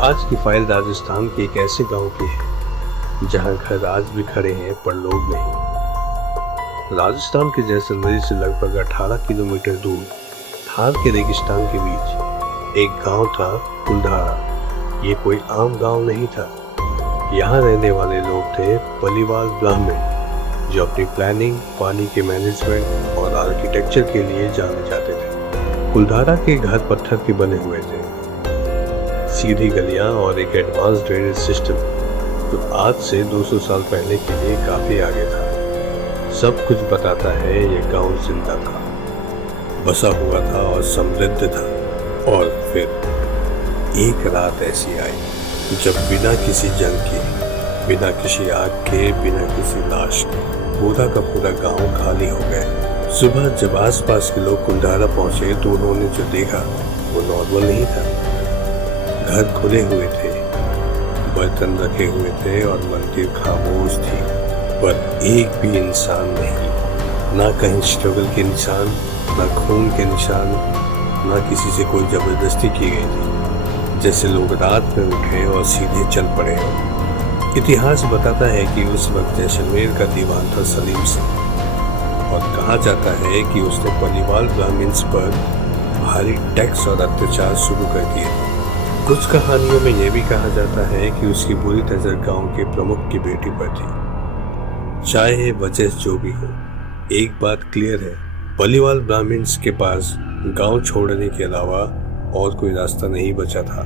आज की फाइल राजस्थान के एक ऐसे गांव की है जहां घर आज भी खड़े हैं पर लोग नहीं। राजस्थान के जैसलमेर से लगभग 18 किलोमीटर दूर थार के रेगिस्तान के बीच एक गांव था, कुलधारा। ये कोई आम गांव नहीं था। यहाँ रहने वाले लोग थे पलीवाल ब्राह्मण, जो अपनी प्लानिंग, पानी के मैनेजमेंट और आर्किटेक्चर के लिए जाने जाते थे। कुलधारा के घर पत्थर के बने हुए थे, सीधी गलियां और एक एडवांस ड्रेनेज सिस्टम जो आज से 200 साल पहले के लिए काफी आगे था। सब कुछ बताता है ये गांव जिंदा था, बसा हुआ था और समृद्ध था। और फिर एक रात ऐसी आई जब बिना किसी जंग के, बिना किसी आग के, बिना किसी लाश के पूरा का पूरा गांव खाली हो गया। सुबह जब आसपास के लोग कुलधारा पहुंचे तो उन्होंने जो देखा वो नॉर्मल नहीं था। घर खुले हुए थे, बर्तन रखे हुए थे और मंदिर खामोश थी, पर एक भी इंसान नहीं। ना कहीं स्ट्रगल के निशान, ना खून के निशान, ना किसी से कोई जबरदस्ती की गई थी। जैसे लोग रात में उठे और सीधे चल पड़े हो। इतिहास बताता है कि उस वक्त जैसलमेर का दीवान था सलीम सिंह, और कहा जाता है कि उसने पलीवाल ब्राह्मण्स पर भारी टैक्स और अत्याचार शुरू कर दिए। कुछ कहानियों में यह भी कहा जाता है कि उसकी बुरी नजर गांव के प्रमुख की बेटी पर थी। चाहे वजह जो भी हो, एक बात क्लियर है, पलीवाल ब्राह्मण्स के पास गांव छोड़ने के अलावा और कोई रास्ता नहीं बचा था।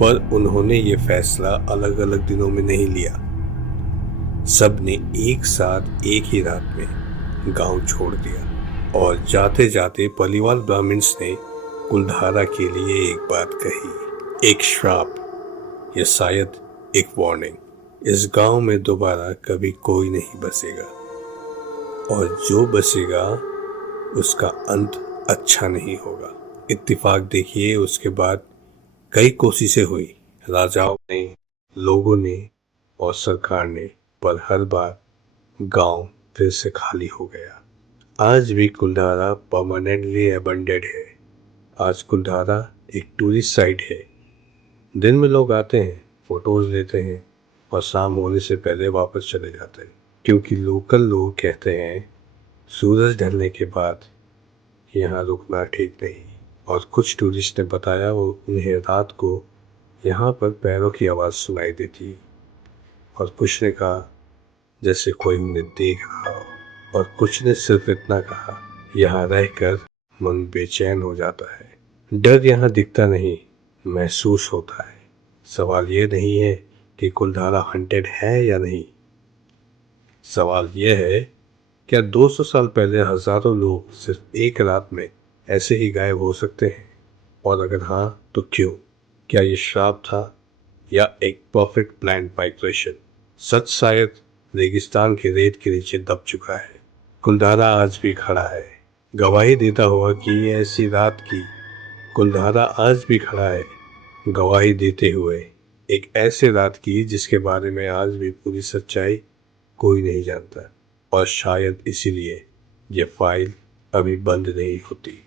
पर उन्होंने ये फैसला अलग अलग दिनों में नहीं लिया। सबने एक साथ एक ही रात में गांव छोड़ दिया, और जाते जाते पलीवाल ब्राह्मण्स ने कुलधारा के लिए एक बात कही, एक श्राप या शायद एक वार्निंग। इस गांव में दोबारा कभी कोई नहीं बसेगा, और जो बसेगा उसका अंत अच्छा नहीं होगा। इत्तेफाक देखिए, उसके बाद कई कोशिशें हुई, राजाओं ने, लोगों ने और सरकार ने, पर हर बार गांव फिर से खाली हो गया। आज भी कुलधारा परमानेंटली अबंडेड है। आज कुलधारा एक टूरिस्ट साइट है। दिन में लोग आते हैं, फोटोज लेते हैं और शाम होने से पहले वापस चले जाते हैं, क्योंकि लोकल लोग कहते हैं सूरज ढलने के बाद यहाँ रुकना ठीक नहीं। और कुछ टूरिस्ट ने बताया वो उन्हें रात को यहाँ पर पैरों की आवाज़ सुनाई देती, और कुछ ने कहा जैसे कोई उन्हें देख रहा हो, और कुछ ने सिर्फ इतना कहा, यहाँ रहकर मन बेचैन हो जाता है। डर यहाँ दिखता नहीं, महसूस होता है। सवाल ये नहीं है कि कुलधारा हंटेड है या नहीं, सवाल यह है, क्या 200 साल पहले हजारों लोग सिर्फ एक रात में ऐसे ही गायब हो सकते हैं? और अगर हाँ तो क्यों? क्या ये श्राप था या एक परफेक्ट प्लान्ड माइग्रेशन? सच शायद रेगिस्तान के रेत के नीचे दब चुका है। कुलधारा आज भी खड़ा है, गवाही देता हुआ कि ऐसी रात की। कुलधारा आज भी खड़ा है, गवाही देते हुए एक ऐसे रात की जिसके बारे में आज भी पूरी सच्चाई कोई नहीं जानता। और शायद इसीलिए ये फाइल अभी बंद नहीं होती।